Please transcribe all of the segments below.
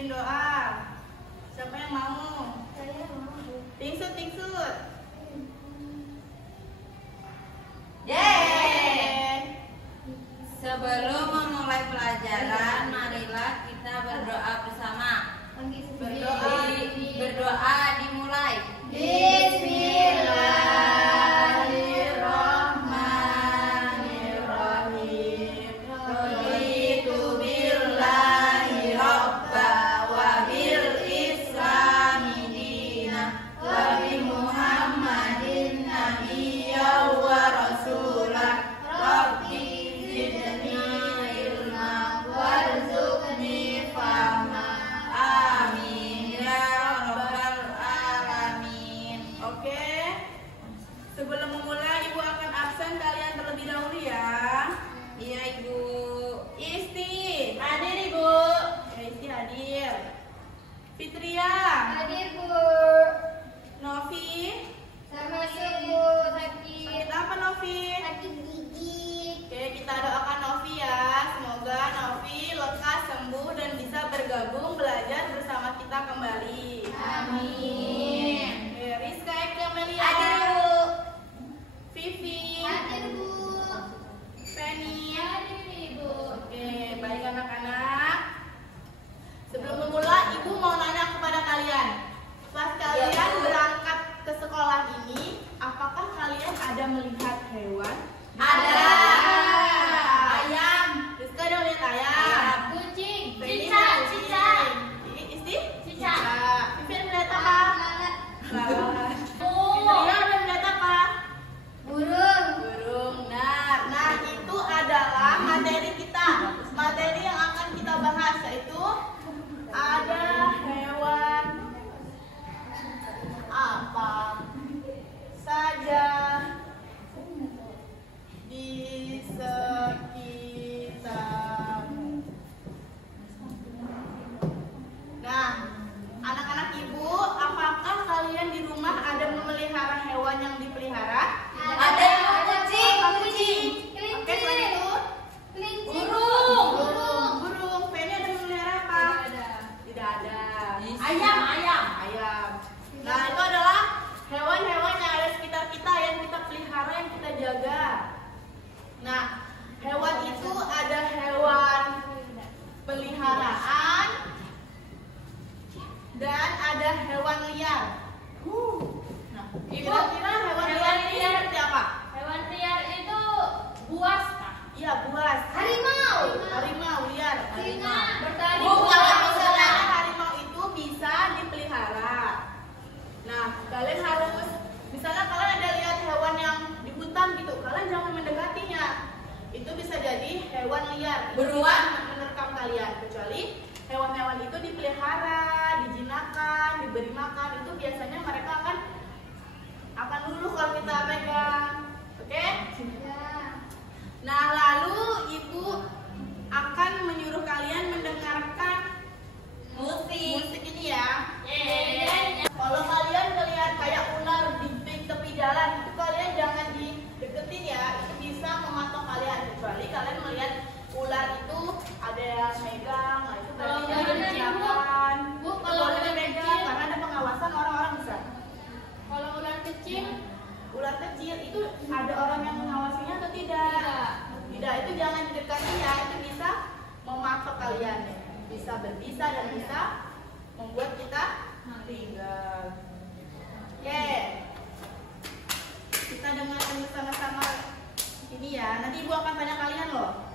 pimpin doa. Siapa yang mau? Saya mau. Tingsut. Yeay. Sebelum memulai pelajaran, marilah kita berdoa bersama. Berdoa dimulai. Bismillahirrahmanirrahim. Raditu billahi robba wa bil islami dina wa bi Muhammadin nabiyya wa rasulah. Rabbi zidni ilma warzuqni fahma. Amin ya rabbal alamin. Oke. Sebelum memulai, Ibu akan absen kalian terlebih dahulu ya. Iya, Ibu. Isti, hadir Ibu. Ya, Isti hadir. Fitria, Hadir, Bu. Novi. Sama Bu. Sakit. Sakit apa Novi? Sakit gigi. Oke, kita doakan Novi ya. Semoga Novi lekas sembuh dan bisa bergabung belajar bersama kita kembali. Amin. Oke, Rizka Ekamelia. Hadir, Bu. Vivi. Hadir, Bu. Penny. Hadir, Ibu. Oke, baik anak-anak. Sebelum memulai, Ibu mau nanya kepada kalian. Pas kalian berangkat ke sekolah ini, apakah kalian ada melihat hewan? Ada. Ayam. Rizka ada melihat ayam. Kucing. Penny Cicak. melihat Cicak. kucing. Isti? Cicak. Vivi melihat apa? Lalat. Fitria ada melihat apa? Burung. Burung. Nah itu adalah materi kita. Materi yang akan kita bahas yaitu ada hewan apa saja di sekitarmu. Nah, anak-anak Ibu, apakah kalian di rumah ada memelihara hewan yang dipelihara? Ada kucing. Oke, selain itu Burung. burung. Penny ada memelihara apa? Tidak ada. Ayam. Ayam. Nah, itu adalah hewan-hewan yang ada sekitar kita yang kita pelihara, yang kita jaga. Nah, hewan itu ada hewan peliharaan dan ada hewan liar. Nah, kira-kira hewan liar ini seperti apa? Hewan liar itu buas, Pak. Iya, buas. Harimau. Harimau liar. Singa. Bertani. Kalau misalnya harimau itu bisa dipelihara. Nah, kalian harus, misalnya kalian ada lihat hewan yang di hutan gitu, kalian jangan mendekatinya. Itu bisa jadi hewan liar. Beruang. Menerkam kalian. Kecuali hewan-hewan itu dipelihara, dijinakkan, diberi makan, itu biasanya mereka akan luluh kalau kita pegang. Oke? Ya. Nah, lalu Ibu akan menyuruh kalian mendengarkan musik ini ya. Kalau kalian melihat kayak ular di tepi jalan, itu kalian jangan dideketin ya. Itu bisa mematok kalian. Kecuali kalian melihat ular itu ada yang megang, nah itu berarti Kalau ada ular persiapan. Bu, Itu kalau boleh ular dipegang kecil- karena ada pengawasan orang-orang bisa. Kalau ular kecil, Ular kecil itu ada orang yang mengawasinya atau tidak? Tidak, itu jangan didekati ya. Itu bisa mematok kalian. Bisa berbisa dan bisa membuat kita tinggal. Oke. Kita dengarkan bersama-sama ini ya. Nanti Ibu akan tanya kalian loh.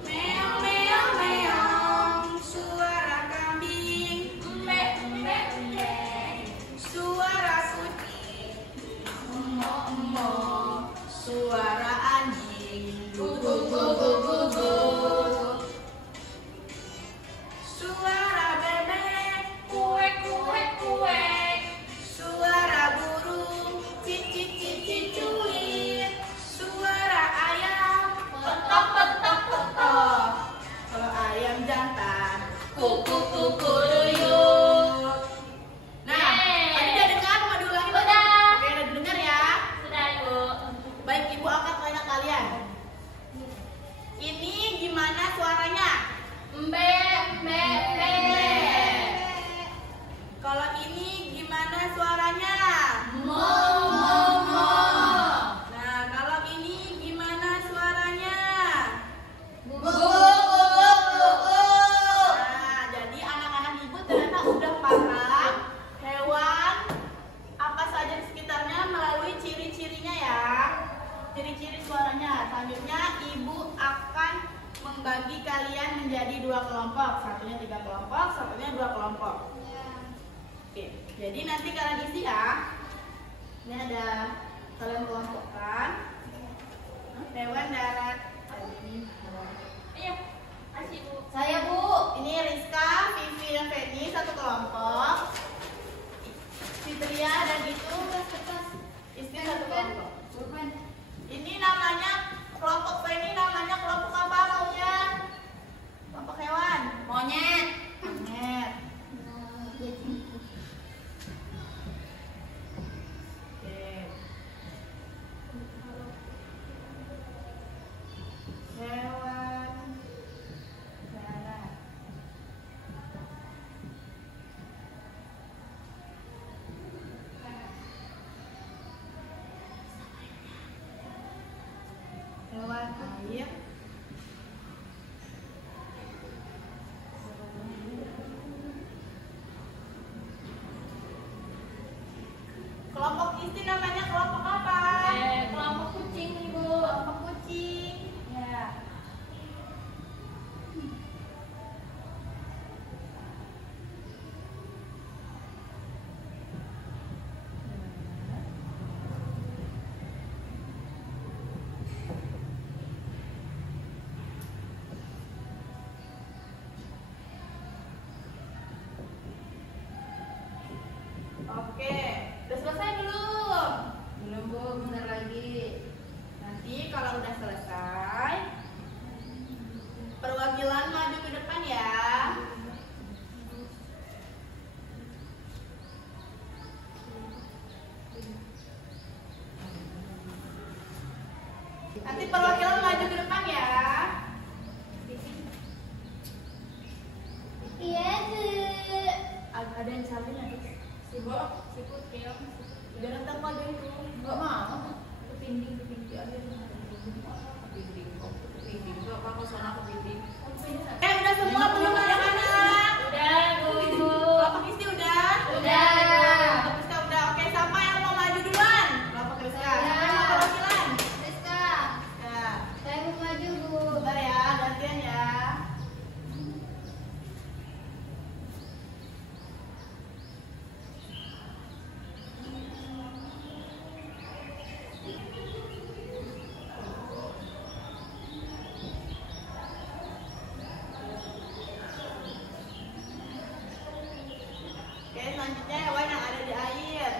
Meong meong meong, suara kambing. Jadi nanti kalian isi ya. Ini ada kalian kelompokkan hewan darat. Ayo, kasih Bu. Saya Bu. Ini Rizka, Vivi, dan Feni satu kelompok. Fitria dan itu Isti satu kelompok. Ini namanya kelompok Feni, namanya kelompok apa maunya? Kelompok hewan. Monyet. Monyet. Oke. Hewan darat. Hewan air. Kelompok Isti namanya kelompok apa? Kelompok kucing nih Bu. Kelompok kucing. Ya. Oke, udah selesai belum? Belum Bu, bentar lagi. Nanti kalau udah selesai, perwakilan maju ke depan ya. Nanti perwakilan maju ke depan ya. Iya, Bu. Ada yang salin nanti. Sibuk, sibuk, ya. Udah nonton maju itu. Enggak mau. Kepinding aja. Kepiting. Kok aku sono kepiting. Udah semua belum anak-anak? Udah, Bu. Kelompok Isti udah? Udah. Kelompok Rizka udah. Oke, siapa yang mau maju duluan? Kelompok Rizka. Siapa yang mau perwakilan? Rizka, Ya. saya mau maju, Bu. Bentar ya, gantian ya. Oke, selanjutnya hewan yang ada di air.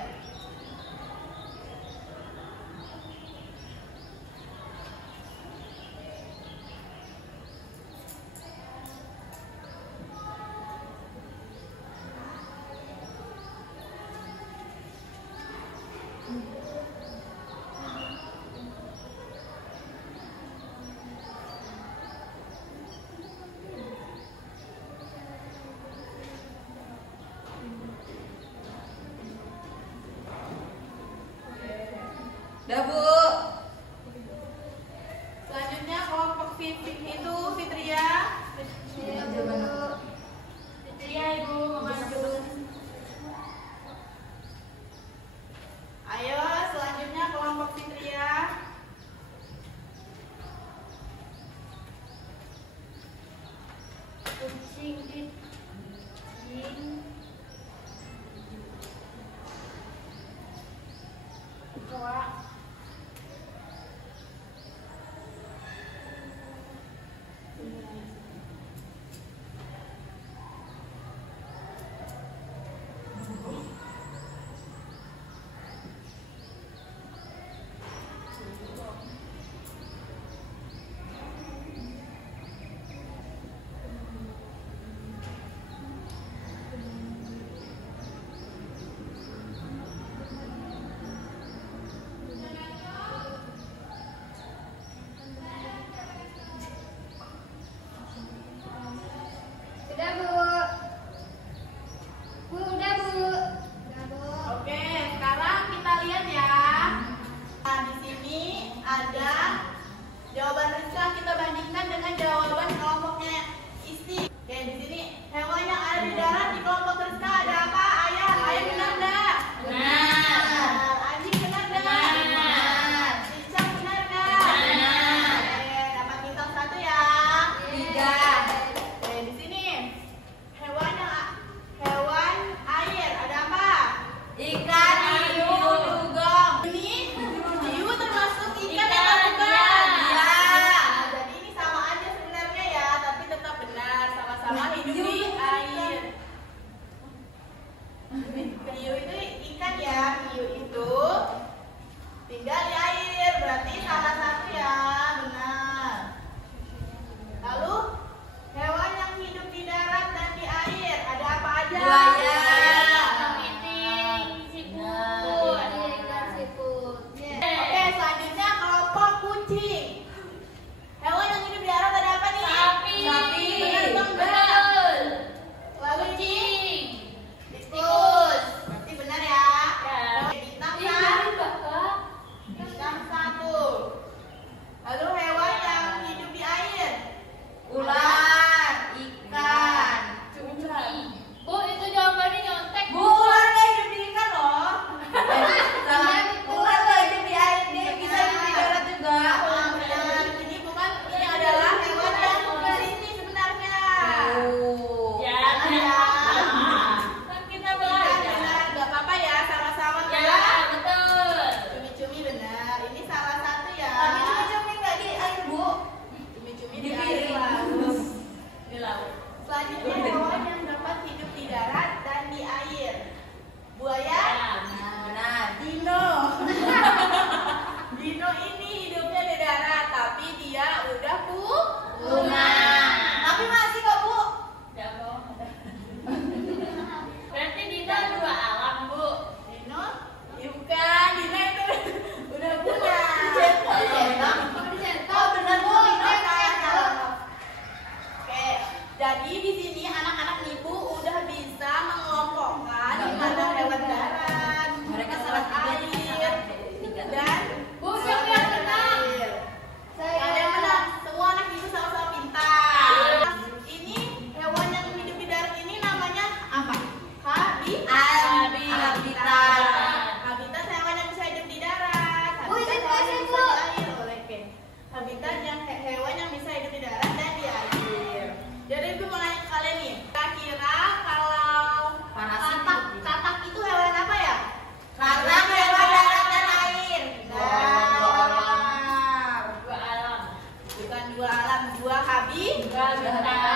Hiu itu ikan ya. Hiu itu tinggal di air. Berarti salah satu ya. Benar. Lalu hewan yang hidup di darat dan di air ada apa aja? Buaya. Kepiting, siput. Ikan siput. Oke, selanjutnya kelompok kucing. Hewan yang hidup di darat ada apa nih? Sapi. Sapi. Benar dong, benar. Betul. Lalu Kucing. tikus. Berarti benar ya. Ya. Bintang Iya, kan? Bapak. Bintang 1. Lalu hewan yang hidup di air. Ular, ikan. Cumi. Bu, itu jawabannya nyontek. Bu, ular nggak hidup di ikan loh. Salah. Ular nggak hidup di air, dia bisa hidup di darat juga. Benar. Ini bukan, ini adalah hewan yang di sini sebenarnya. Oh. Ya, Benar ya. kan kita Benar, belajar. benar. Gak apa-apa ya, sama-sama Ya, ya. betul. Cumi-cumi benar. Ini salah satu ya. Tapi cumi-cumi nggak di air, Bu. Cumi-cumi Di di air piring. laut. Di laut. Selanjutnya hewan yang dapat hidup di darat dan di air. Buaya. Ya. Benar. Dino. Dino ini hidupnya di darat, tapi dia udah Punah. Tapi masih kok, Bu. Ya, Bu. Berarti Dino dua alam, Bu. Dino? Ya bukan, Dino itu udah punah. Oh, benar, Bu. Oke, jadi di sini anak-anak ibu udah bisa mengelompokkan di mana hewan darat, Mereka hewan salah tiga, air, dan Bu, siapa yang menang? air. Ada yang menang. Semua anak ibu sama-sama pintar. Ini hewan yang hidup di darat ini namanya apa? Habitat. Habitat hewan yang bisa hidup di darat. Bu, Habitat itu hewan yang kasih, bisa Bu. di air. Oke. Habitat yang hewan yang bisa hidup di darat dan di air. Jadi ibu mau nanya ke kalian nih. Kira-kira kalau Parasit katak itu hewan apa ya? Katak hewan darat dan air. Benar. Dua alam. Bukan dua alam, dua habitat. Dua habitat.